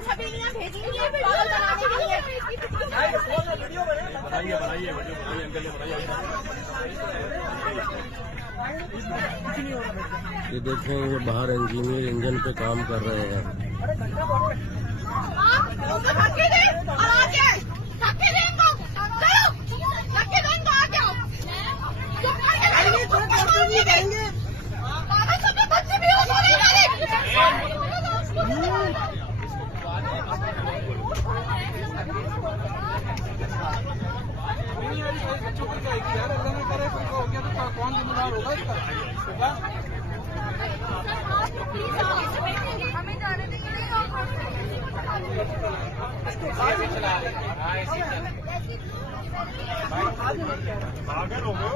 छबीलियाँ भेजेंगी video बनाने के लिए। बनाइए अंकल ने बनाइए। ये देखें, ये बाहर इंजीनियर इंजन पे काम कर रहे हैं। बच्चों को जाएगी यार, अगर नहीं करे तो हो गया तो कौन जिम्मेदार होगा इसका? हमें जाने देंगे नहीं पागल हो गए।